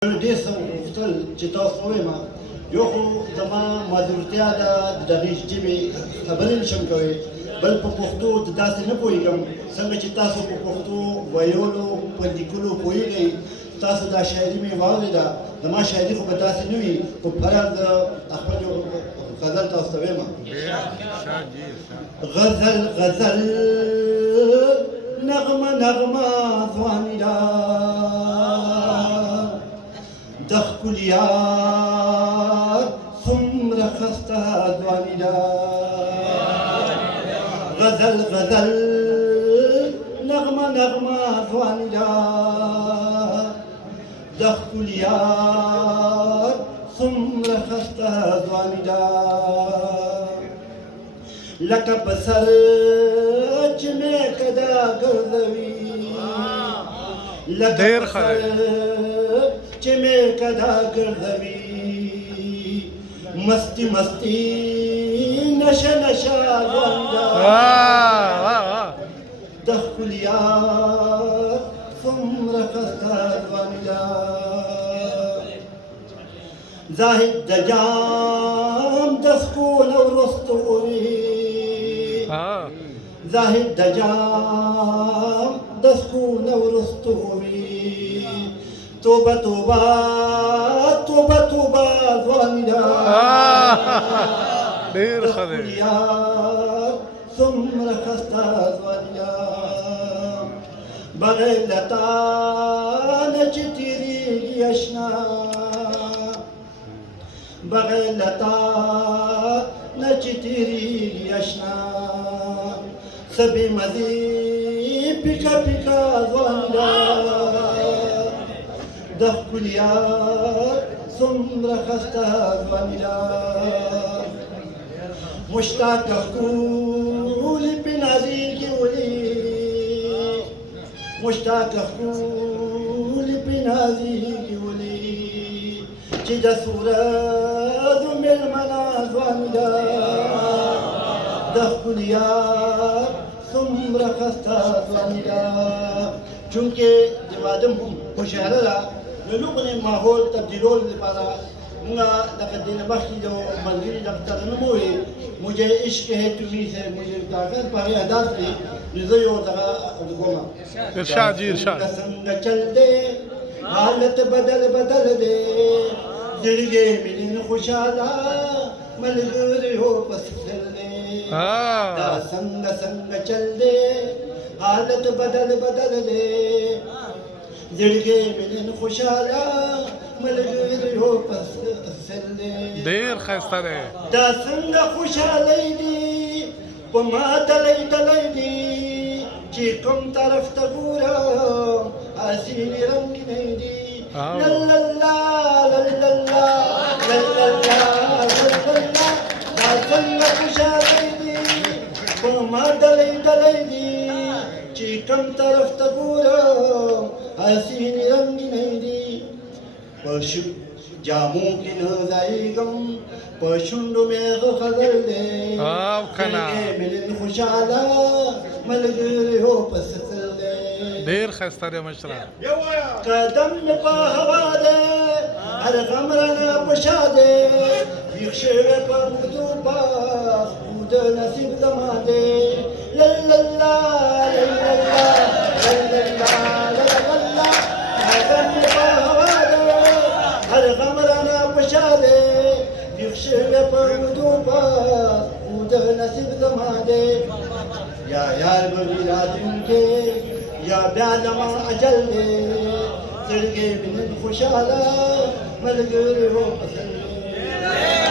ډېر څه غوښتل چې تاسو ووایم یو خو زما معذورتیا ده د دغې ژبې خبرې نشم کوی بل په پښتو داسې نه پوهېږم څنګه چې تاسو په پښتو ویلو په لیکلو پوهېږئ تاسو دا شاعري مې واورېده زما شاعري خو به داسې نه وي خو فرض د خپل یو غزل تاسو ته وایم غزل غزل نغمه نغمه ځواني ده د ښکلیار څومره ښسته ځواني ده غزل غزل نغمه نغمه ځواني ده د ښکلیار څومره ښسته ځواني ده لکه په سر چې مې کده ګرځوي لکه په سر چې مې کده ګرځوي مستی مستی نشه نشه ځواني ده د ښکلیار څومره ښسته ځواني ده زاهد د جام د سکون وروسته وي زاهد د جام د سکون وروسته وي توبه توبه توبه توبه ځواني ده ډېر ښه دی څومره ښسته ځواني ده بغیر له تا نه چې تېرېږي اشنا بغیر له تا نه چې تېرېږي اشنا څه بې مزې پیکه پیکه ځواني ده د ښکلیار څومره ښسته ځواني ده مشتاقه ښکلې پې نازېږي ولې مشتاقه ښکلې پې نازېږي ولې چې د سورزو مېلمنه ځواني ده د ښکلیار څومره ښسته ځواني ده چونکې د واده مشاعره ده نو لوګنې ماحول تبدیلولو لپاره موږ لکه دې نه مخکې د ملګري دغه ترنم وویل مجھے عشق ہے تمہیں سے مجھے طاقت په هغې انداز کې نو زه یو دغه کومه ارشاد جی ارشاد څنګه چل دی حالت بدل بدل دی زړګی مې نن خوشحاله ملګری هو پس سر دی دا څنګه څنګه چل دی حالت بدل بدل دی زړګی مې نن خوشحاله ملګری هو پس سر دی ډېر ښایسته دی دا څنګه خوشحالی دی په ما تلی تلی دی چې کوم طرف ته ګورم حسینې رنګینې دي لللا لللا لللا لللا دا څنګه خوشحالی دی په ما تلی تلی دی چې کوم طرف ته ګورم حسینې رنګینې دي په جامو کې نه ځایږم په شونډو مې غزل دی مې نن خوشحاله ملګری هو پس سر دی ډېر ښایسته دی مشره قدم مې په هوا دی هر غم رانه په شا دی ویښ شوی په مردو باغ د نصیب زما دی لللا لللا لللا لللا قدم مې په هوا دی هر غم رانه په شا دی ویښ شوی په مردو باغ د نصیب زما دی یا یار به وي راتلونکی یا بیا زما اجل دی زړګی مې نن خوشحاله ملګری هو پسند دی